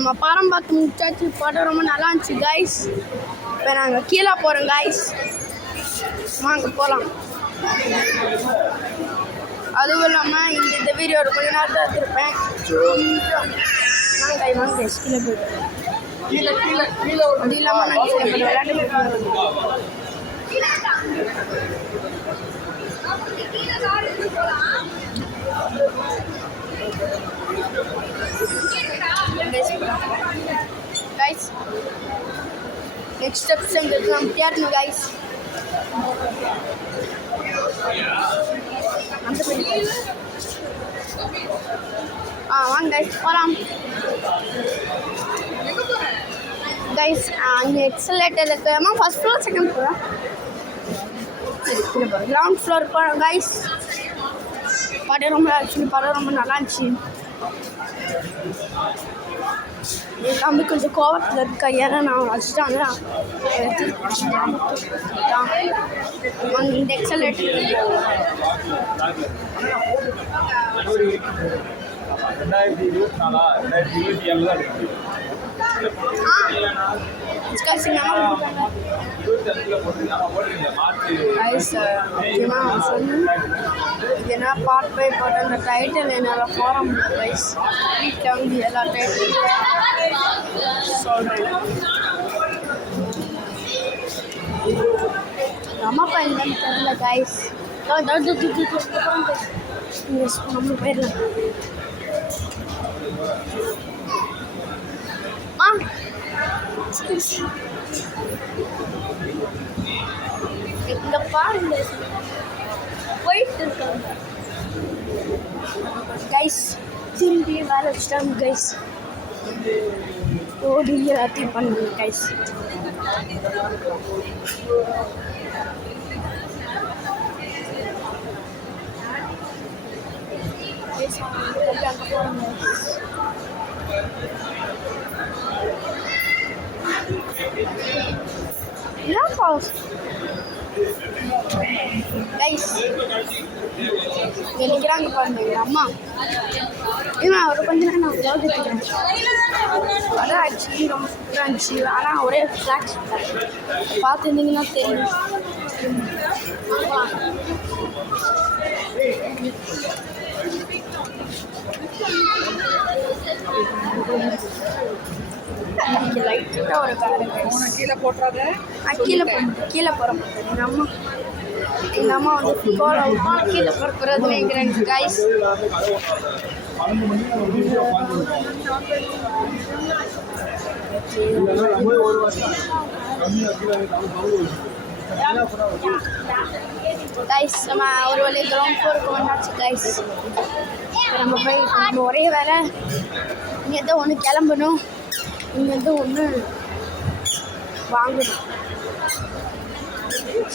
நம்ம படம் பார்த்து முடிச்சாச்சு. படம் ரொம்ப நல்லா இருந்துச்சு கைஸ். இப்போ நாங்கள் கீழே போகிறோம் கைஸ். வாங்க போகலாம். அதுவும் இல்லாமல் இந்த வீடியோ கொஞ்ச நேரம் தான் எடுத்துருப்பேன். வாங்க கைஸ் கீழே போயிட்டு அது இல்லாமல் நான் கீழே போய் விளையாட்டு guys, next steps and exam tiyarnu guys. Vaanga guys poram guys. Ange accelerator irukku first floor second floor ground floor poram guys. படம் ரொம்ப நல்லா இருந்துச்சு. என் தம்பி கொஞ்சம் கோவத்தில் இருக்கா. ஏன்னா நான் வச்சுட்டாங்க இந்த எக்ஸலேட்டர் என்ன பார்ட் பை பார்ட் அந்த டைட்டில் என்னால் போட முடியல கைஸ். வீட்டில் வந்து எல்லா டைட்டில் சொல்கிறேன். அம்மா அப்பா என்னன்னு தெரியல கைஸ். நம்ம போயிடலாம். இந்த பாருங்க போயிட்டு இருக்காங்க கைஸ். திரும்பி வேலை வச்சுட்டாங்க கைஸ். ஓடி எல்லாத்தையும் பண்ணுங்க கைஸ். கைஸ் நினைக்கிறாங்க பாருங்க எங்கள் அம்மா. ஏன்னா ஒரு கொஞ்ச நேரம் நான் விளையாட எடுத்துக்கிறேன். அதான் ஆக்சுவலி ரொம்ப சூப்பராக இருந்துச்சு. ஆனால் ஒரே ஃப்ளாக்ஸ் பார்த்துருந்தீங்கன்னா தெரியும். லைட்டாக ஒரு கீழே போட்டுறாத. கீழே போகிற மாட்டேன். எங்கள் அம்மா வந்து கீழே போகிறதுன்னு எங்கிறாங்க கைஸ். கைஸ் நம்ம ஒரு வழி கிரவுண்ட் ஃப்ளோருக்கு வந்தாச்சு கைஸ். நம்ம ஒரே வேலை. இங்கேருந்து ஒன்று கிளம்பணும், இங்கேருந்து ஒன்று வாங்கணும்.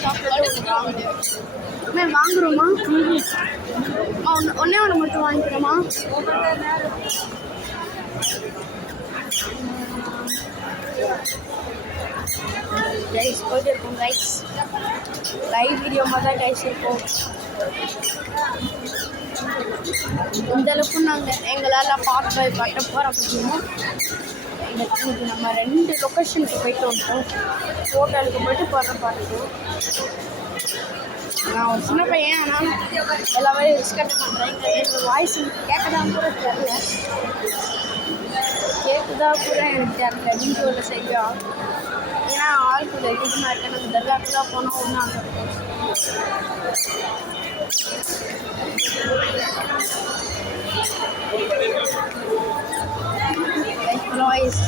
சாப்பிட்டு ஒன்று வாங்கணும். வாங்குறோமா? ஒன்றே ஒன்று மட்டும் வாங்கிக்கிறோமா? கைஸ் போயிட்டு இருக்கோம் கைஸ். லைவ் வீடியோ மாதிரி தான் கைஸ் இருக்கும். இந்த அளவுக்கு நாங்கள் எங்களால் பார்ட் பை பார்ட்ட போகிற முடியுமோ. இன்னைக்கு நம்ம 2 லொக்கேஷனுக்கு போயிட்டு வந்துட்டோம். ஹோட்டலுக்கு போய்ட்டு போடுற பார்த்துட்டோம். நான் ஒரு சின்ன பையன், ஆனால் எல்லாமே ரிஸ்க் கட்ட பண்ணுறேன். என்னோடய வாய்ஸ் கேட்கதான் கூட தெரியல. கேட்குதா கூட எனக்கு தெரியல. வீடியோவில் சரியா ஏன்னா ஆளுக்குள்ள அதிகமாக இருக்கேன். நம்ம தர்காவுக்கு தான் போனோம். ஒன்றும் அங்கே வாய்ஸ்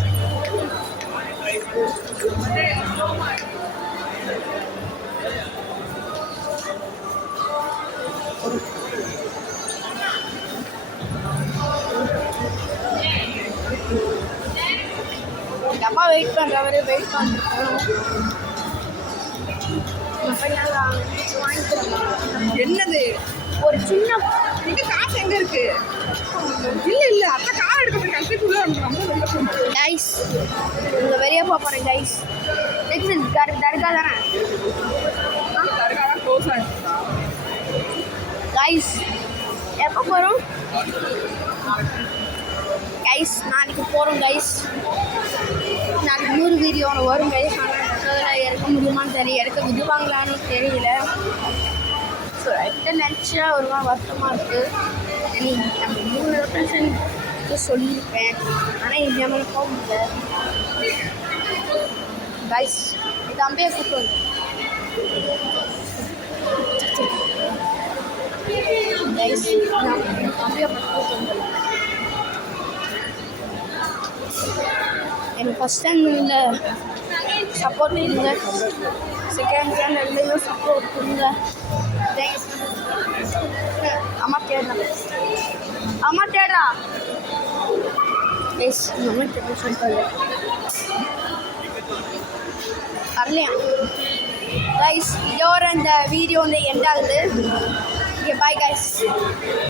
அப்பா வெயிட் பண்ணுறவரு வெயிட் பண்ணிருக்கோம். என்னது ஒரு சின்ன காசு எங்க இருக்கு? இல்ல அத்தை கார் எடுக்க கல்பிக்குள்ள கைஸ். உங்க வெளியே போறேன் கைஸ். நெக்ஸ்ட் தர்கா தானே? தர்கா தான் க்ளோஸ் ஆயிடுச்சு கைஸ். எப்போ போகிறோம் கைஸ் நாளைக்கு போகிறோம் கைஸ். நாளைக்கு 100 வீடியோ ஒன்று வரும் கைஸ். ஆனால் அதில் எடுக்க முடியுமான்னு தெரியல, எடுக்க விடுவாங்களான்னு தெரியல. ஸோ எடுத்து நினச்சா ஒரு மாதிரி வருத்தமாக இருக்குது. நம்ம 3 லொக்கேஷன் சொல்லியிருப்பேன், ஆனால் இது நம்மளுக்கு போக முடியல கைஸ். இது அம்பையை கூப்பிட்டு வந்து கைஸ், அம்பையை கூப்பிட்டு வந்து எனக்கு ஃபஸ்ட் சேனலில் சப்போர்ட் கொடுங்க, செகண்ட் சேனல்லையும் சப்போர்ட் கொடுங்க. அம்மா தேடுறா எஸ் அம்மா தேட சொல்லிட்டாங்க வரலையா கைஸ். இதோட இந்த வீடியோ வந்து எண்ட் ஆகுது. Okay bye guys.